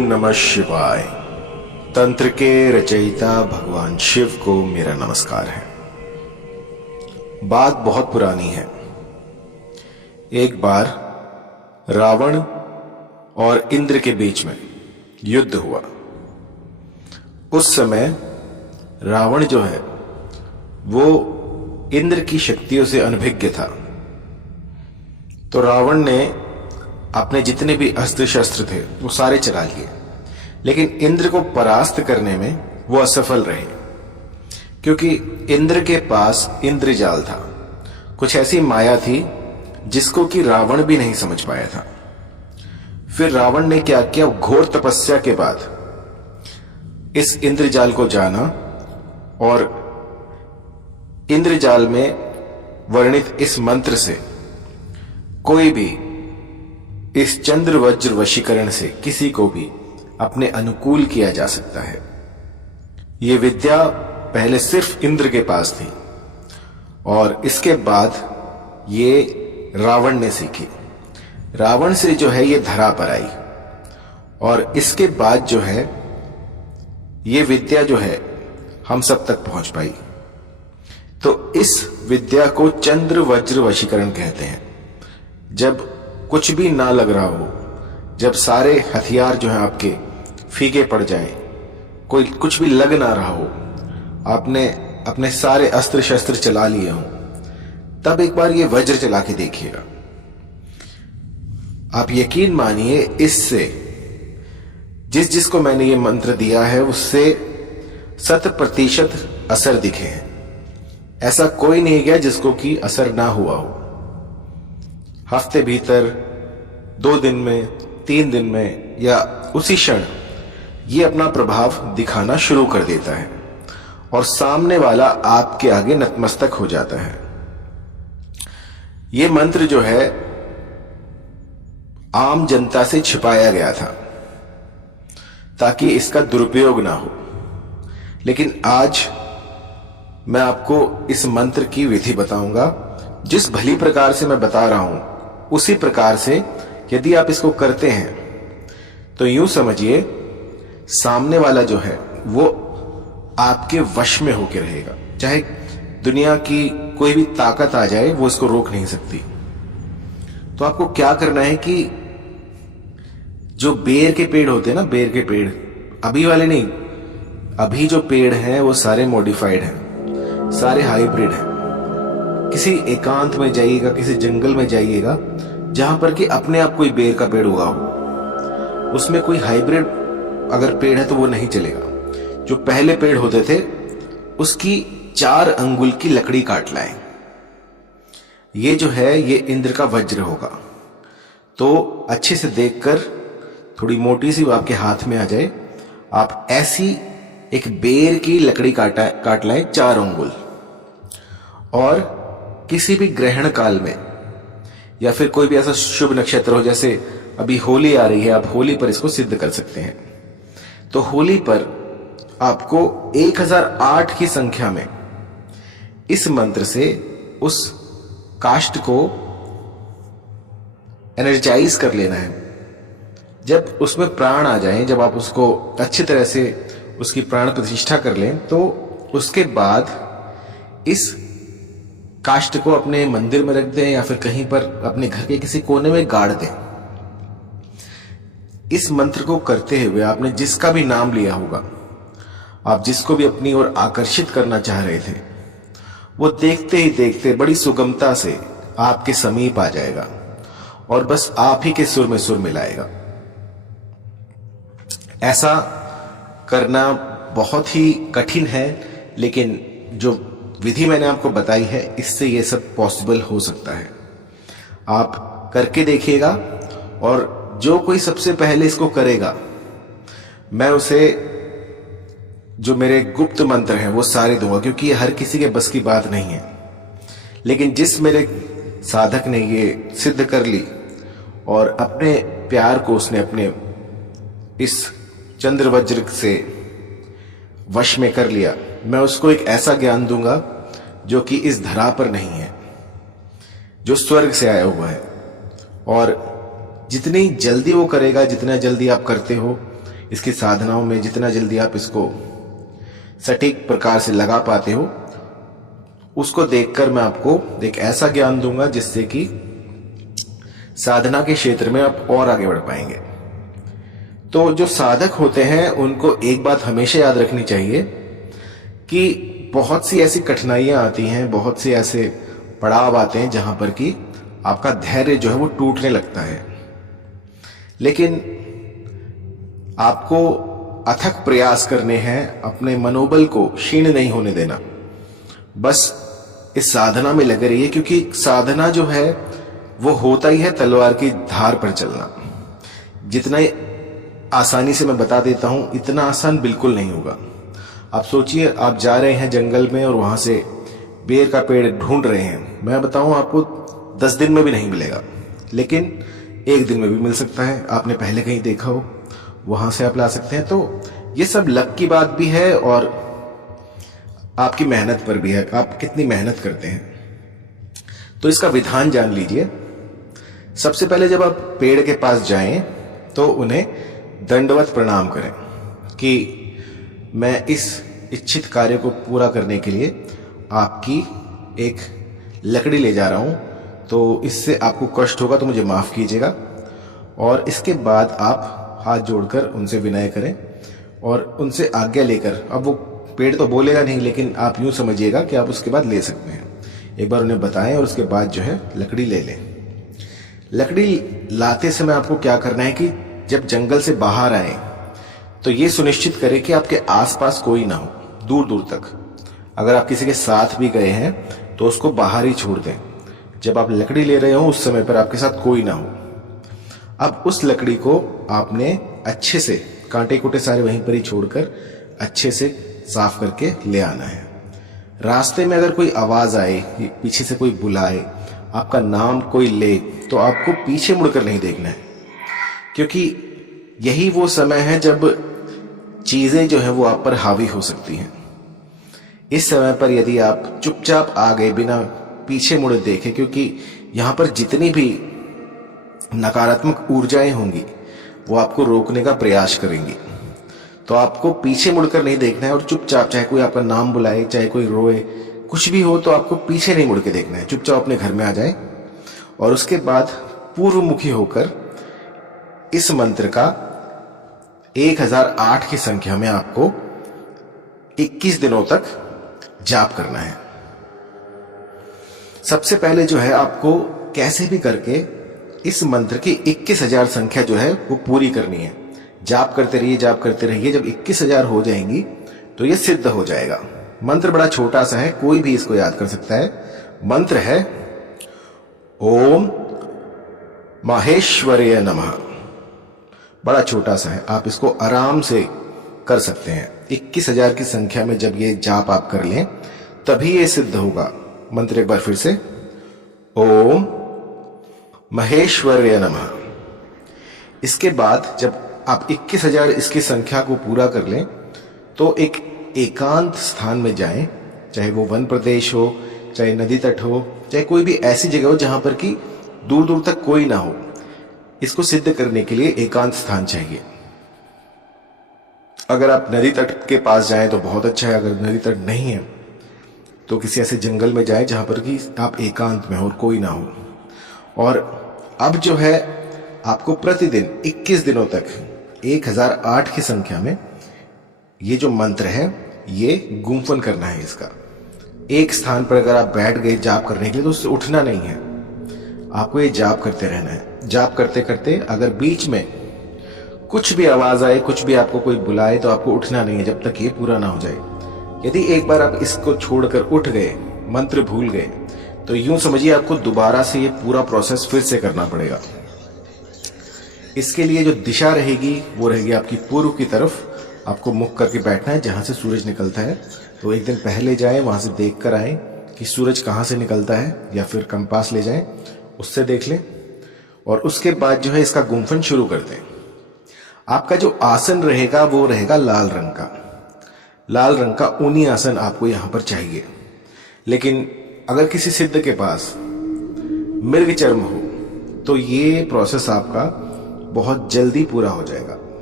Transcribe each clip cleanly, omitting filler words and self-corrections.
नमः शिवाय। तंत्र के रचयिता भगवान शिव को मेरा नमस्कार है। बात बहुत पुरानी है। एक बार रावण और इंद्र के बीच में युद्ध हुआ। उस समय रावण जो है वो इंद्र की शक्तियों से अनभिज्ञ था। तो रावण ने अपने जितने भी अस्त्र शस्त्र थे वो सारे चला लिए, लेकिन इंद्र को परास्त करने में वो असफल रहे, क्योंकि इंद्र के पास इंद्रजाल था। कुछ ऐसी माया थी जिसको कि रावण भी नहीं समझ पाया था। फिर रावण ने क्या किया, घोर तपस्या के बाद इस इंद्रजाल को जाना और इंद्रजाल में वर्णित इस मंत्र से कोई भी इस चंद्र वज्र वशीकरण से किसी को भी अपने अनुकूल किया जा सकता है। यह विद्या पहले सिर्फ इंद्र के पास थी और इसके बाद ये रावण ने सीखी। रावण से जो है ये धरा पर आई और इसके बाद जो है ये विद्या जो है हम सब तक पहुंच पाई। तो इस विद्या को चंद्र वज्र वशीकरण कहते हैं। जब कुछ भी ना लग रहा हो, जब सारे हथियार जो हैं आपके फीके पड़ जाएं, कोई कुछ भी लग ना रहा हो, आपने अपने सारे अस्त्र शस्त्र चला लिए हों, तब एक बार ये वज्र चला के देखिएगा। आप यकीन मानिए इससे जिसको मैंने ये मंत्र दिया है उससे 100% असर दिखे हैं। ऐसा कोई नहीं गया जिसको कि असर ना हुआ हो। हफ्ते भीतर, 2 दिन में, 3 दिन में या उसी क्षण ये अपना प्रभाव दिखाना शुरू कर देता है और सामने वाला आपके आगे नतमस्तक हो जाता है। ये मंत्र जो है आम जनता से छिपाया गया था ताकि इसका दुरुपयोग ना हो, लेकिन आज मैं आपको इस मंत्र की विधि बताऊंगा। जिस भली प्रकार से मैं बता रहा हूं उसी प्रकार से यदि आप इसको करते हैं तो यूं समझिए सामने वाला जो है वो आपके वश में होकर रहेगा। चाहे दुनिया की कोई भी ताकत आ जाए वो इसको रोक नहीं सकती। तो आपको क्या करना है कि जो बेर के पेड़ होते हैं ना, बेर के पेड़, अभी वाले नहीं, अभी जो पेड़ हैं वो सारे मॉडिफाइड हैं, सारे हाइब्रिड हैं। किसी एकांत में जाइएगा, किसी जंगल में जाइएगा जहां पर कि अपने आप कोई बेर का पेड़ उगा हो, उसमें कोई हाइब्रिड अगर पेड़ है तो वो नहीं चलेगा। जो पहले पेड़ होते थे उसकी 4 अंगुल की लकड़ी काट लाएं। ये जो है ये इंद्र का वज्र होगा। तो अच्छे से देखकर, थोड़ी मोटी सी आपके हाथ में आ जाए, आप ऐसी एक बेर की लकड़ी काट लाएं 4 अंगुल, और किसी भी ग्रहण काल में या फिर कोई भी ऐसा शुभ नक्षत्र हो, जैसे अभी होली आ रही है, आप होली पर इसको सिद्ध कर सकते हैं। तो होली पर आपको 1008 की संख्या में इस मंत्र से उस काष्ठ को एनर्जाइज कर लेना है। जब उसमें प्राण आ जाएं, जब आप उसको अच्छी तरह से उसकी प्राण प्रतिष्ठा कर लें, तो उसके बाद इस काष्ठ को अपने मंदिर में रख दें या फिर कहीं पर अपने घर के किसी कोने में गाड़ दें। इस मंत्र को करते हुए आपने जिसका भी नाम लिया होगा, आप जिसको भी अपनी ओर आकर्षित करना चाह रहे थे, वो देखते ही देखते बड़ी सुगमता से आपके समीप आ जाएगा और बस आप ही के सुर में सुर मिलाएगा। ऐसा करना बहुत ही कठिन है, लेकिन जो विधि मैंने आपको बताई है इससे ये सब पॉसिबल हो सकता है। आप करके देखिएगा और जो कोई सबसे पहले इसको करेगा, मैं उसे जो मेरे गुप्त मंत्र हैं वो सारे दूंगा, क्योंकि ये हर किसी के बस की बात नहीं है। लेकिन जिस मेरे साधक ने ये सिद्ध कर ली और अपने प्यार को उसने अपने इस चंद्र वज्र से वश में कर लिया, मैं उसको एक ऐसा ज्ञान दूंगा जो कि इस धरा पर नहीं है, जो स्वर्ग से आया हुआ है। और जितनी जल्दी वो करेगा, जितना जल्दी आप करते हो, इसकी साधनाओं में जितना जल्दी आप इसको सटीक प्रकार से लगा पाते हो, उसको देखकर मैं आपको एक ऐसा ज्ञान दूंगा जिससे कि साधना के क्षेत्र में आप और आगे बढ़ पाएंगे। तो जो साधक होते हैं उनको एक बात हमेशा याद रखनी चाहिए कि बहुत सी ऐसी कठिनाइयां आती हैं, बहुत से ऐसे पड़ाव आते हैं जहां पर कि आपका धैर्य जो है वो टूटने लगता है, लेकिन आपको अथक प्रयास करने हैं, अपने मनोबल को क्षीण नहीं होने देना। बस इस साधना में लगे रहिए, क्योंकि साधना जो है वो होता ही है तलवार की धार पर चलना। जितना आसानी से मैं बता देता हूं, इतना आसान बिल्कुल नहीं होगा। आप सोचिए, आप जा रहे हैं जंगल में और वहां से बेर का पेड़ ढूंढ रहे हैं। मैं बताऊं आपको 10 दिन में भी नहीं मिलेगा, लेकिन 1 दिन में भी मिल सकता है। आपने पहले कहीं देखा हो, वहां से आप ला सकते हैं। तो ये सब लक की बात भी है और आपकी मेहनत पर भी है, आप कितनी मेहनत करते हैं। तो इसका विधान जान लीजिए। सबसे पहले जब आप पेड़ के पास जाएं तो उन्हें दंडवत प्रणाम करें कि मैं इस इच्छित कार्य को पूरा करने के लिए आपकी एक लकड़ी ले जा रहा हूं, तो इससे आपको कष्ट होगा तो मुझे माफ कीजिएगा। और इसके बाद आप हाथ जोड़कर उनसे विनय करें और उनसे आज्ञा लेकर, अब वो पेड़ तो बोलेगा नहीं, लेकिन आप यूं समझिएगा कि आप उसके बाद ले सकते हैं। एक बार उन्हें बताएं और उसके बाद जो है लकड़ी ले लें। लकड़ी लाते समय आपको क्या करना है कि जब जंगल से बाहर आए तो ये सुनिश्चित करें कि आपके आसपास कोई ना हो, दूर दूर तक। अगर आप किसी के साथ भी गए हैं तो उसको बाहर ही छोड़ दें। जब आप लकड़ी ले रहे हो उस समय पर आपके साथ कोई ना हो। अब उस लकड़ी को आपने अच्छे से, कांटे कुटे सारे वहीं पर ही छोड़कर अच्छे से साफ करके ले आना है। रास्ते में अगर कोई आवाज आए, पीछे से कोई बुलाए, आपका नाम कोई ले, तो आपको पीछे मुड़कर नहीं देखना है, क्योंकि यही वो समय है जब चीजें जो है वो आप पर हावी हो सकती हैं। इस समय पर यदि आप चुपचाप आ गए बिना पीछे मुड़े देखे, क्योंकि यहां पर जितनी भी नकारात्मक ऊर्जाएं होंगी वो आपको रोकने का प्रयास करेंगी, तो आपको पीछे मुड़कर नहीं देखना है और चुपचाप, चाहे कोई आपका नाम बुलाए, चाहे कोई रोए, कुछ भी हो, तो आपको पीछे नहीं मुड़ के देखना है। चुपचाप अपने घर में आ जाए और उसके बाद पूर्वमुखी होकर इस मंत्र का 1008 की संख्या में आपको 21 दिनों तक जाप करना है। सबसे पहले जो है आपको कैसे भी करके इस मंत्र की 21,000 संख्या जो है वो पूरी करनी है। जाप करते रहिए, जाप करते रहिए। जब 21,000 हो जाएंगी तो ये सिद्ध हो जाएगा। मंत्र बड़ा छोटा सा है, कोई भी इसको याद कर सकता है। मंत्र है ओम माहेश्वराय नमः। बड़ा छोटा सा है, आप इसको आराम से कर सकते हैं। 21,000 की संख्या में जब ये जाप आप कर लें तभी ये सिद्ध होगा। मंत्र एक बार फिर से, ओम महेश्वराय नमः। इसके बाद जब आप 21,000 इसकी संख्या को पूरा कर लें तो एक एकांत स्थान में जाएं, चाहे वो वन प्रदेश हो, चाहे नदी तट हो, चाहे कोई भी ऐसी जगह हो जहां पर कि दूर दूर तक कोई ना हो। इसको सिद्ध करने के लिए एकांत स्थान चाहिए। अगर आप नदी तट के पास जाएं तो बहुत अच्छा है, अगर नदी तट नहीं है तो किसी ऐसे जंगल में जाएं जहां पर कि आप एकांत में हो और कोई ना हो। और अब जो है आपको प्रतिदिन 21 दिनों तक 1008 की संख्या में ये जो मंत्र है ये गुम्फन करना है। इसका एक स्थान पर अगर आप बैठ गए जाप करने के लिए तो उससे उठना नहीं है, आपको ये जाप करते रहना है। जाप करते करते अगर बीच में कुछ भी आवाज आए, कुछ भी आपको कोई बुलाए, तो आपको उठना नहीं है जब तक ये पूरा ना हो जाए। यदि एक बार आप इसको छोड़कर उठ गए, मंत्र भूल गए, तो यूं समझिए आपको दोबारा से ये पूरा प्रोसेस फिर से करना पड़ेगा। इसके लिए जो दिशा रहेगी वो रहेगी आपकी पूर्व की तरफ। आपको मुख करके बैठना है जहां से सूरज निकलता है। तो एक दिन पहले जाएं, वहां से देख कर आए कि सूरज कहां से निकलता है, या फिर कंपास ले जाएं, उससे देख लें। और उसके बाद जो है इसका गुम्फन शुरू कर दें। आपका जो आसन रहेगा वो रहेगा लाल रंग का। लाल रंग का ऊनी आसन आपको यहां पर चाहिए। लेकिन अगर किसी सिद्ध के पास मृग चर्म हो तो ये प्रोसेस आपका बहुत जल्दी पूरा हो जाएगा।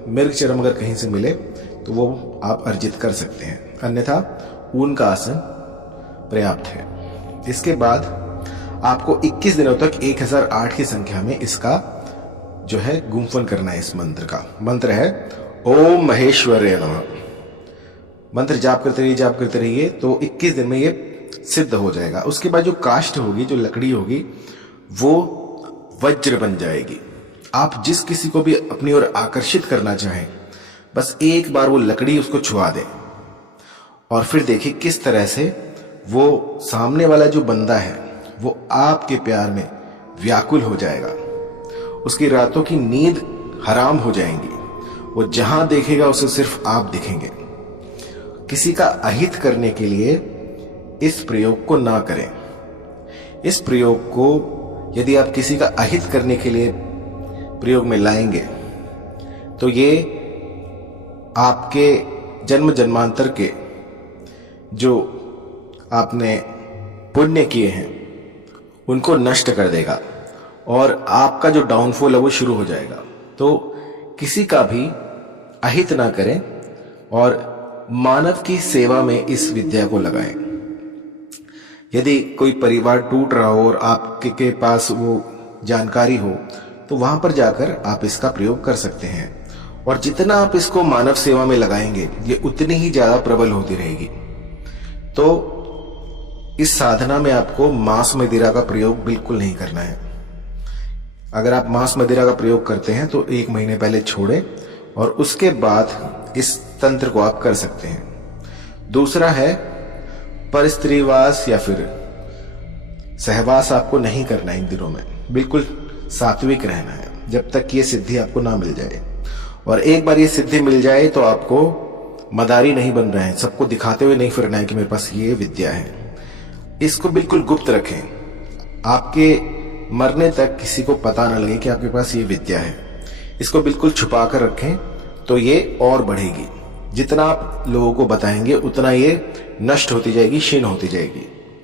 मृग चरम अगर कहीं से मिले तो वो आप अर्जित कर सकते हैं, अन्यथा ऊन का आसन पर्याप्त है। इसके बाद आपको 21 दिनों तक 1008 की संख्या में इसका जो है गुम्फन करना है। इस मंत्र का मंत्र है ओम महेश्वराय नमः। मंत्र जाप करते रहिए तो 21 दिन में ये सिद्ध हो जाएगा। उसके बाद जो काष्ठ होगी, जो लकड़ी होगी, वो वज्र बन जाएगी। आप जिस किसी को भी अपनी ओर आकर्षित करना चाहें, बस एक बार वो लकड़ी उसको छुआ दें और फिर देखिए किस तरह से वो सामने वाला जो बंदा है वो आपके प्यार में व्याकुल हो जाएगा। उसकी रातों की नींद हराम हो जाएंगी। वो जहां देखेगा उसे सिर्फ आप दिखेंगे। किसी का अहित करने के लिए इस प्रयोग को ना करें। इस प्रयोग को यदि आप किसी का अहित करने के लिए प्रयोग में लाएंगे तो ये आपके जन्म जन्मांतर के जो आपने पुण्य किए हैं उनको नष्ट कर देगा और आपका जो डाउनफॉल है वो शुरू हो जाएगा। तो किसी का भी अहित ना करें और मानव की सेवा में इस विद्या को लगाएं। यदि कोई परिवार टूट रहा हो और आपके पास वो जानकारी हो तो वहां पर जाकर आप इसका प्रयोग कर सकते हैं। और जितना आप इसको मानव सेवा में लगाएंगे ये उतनी ही ज्यादा प्रबल होती रहेगी। तो इस साधना में आपको मांस मदिरा का प्रयोग बिल्कुल नहीं करना है। अगर आप मांस मदिरा का प्रयोग करते हैं तो 1 महीने पहले छोड़ें और उसके बाद इस तंत्र को आप कर सकते हैं। दूसरा है परस्त्रीवास या फिर सहवास आपको नहीं करना इन दिनों में। बिल्कुल सात्विक रहना है जब तक ये सिद्धि आपको ना मिल जाए। और एक बार ये सिद्धि मिल जाए तो आपको मदारी नहीं बन रहे हैं, सबको दिखाते हुए नहीं फिरना है कि मेरे पास ये विद्या है। इसको बिल्कुल गुप्त रखें। आपके मरने तक किसी को पता ना लगे कि आपके पास ये विद्या है। इसको बिल्कुल छुपा कर रखें तो ये और बढ़ेगी। जितना आप लोगों को बताएंगे उतना ये नष्ट होती जाएगी, क्षीण होती जाएगी।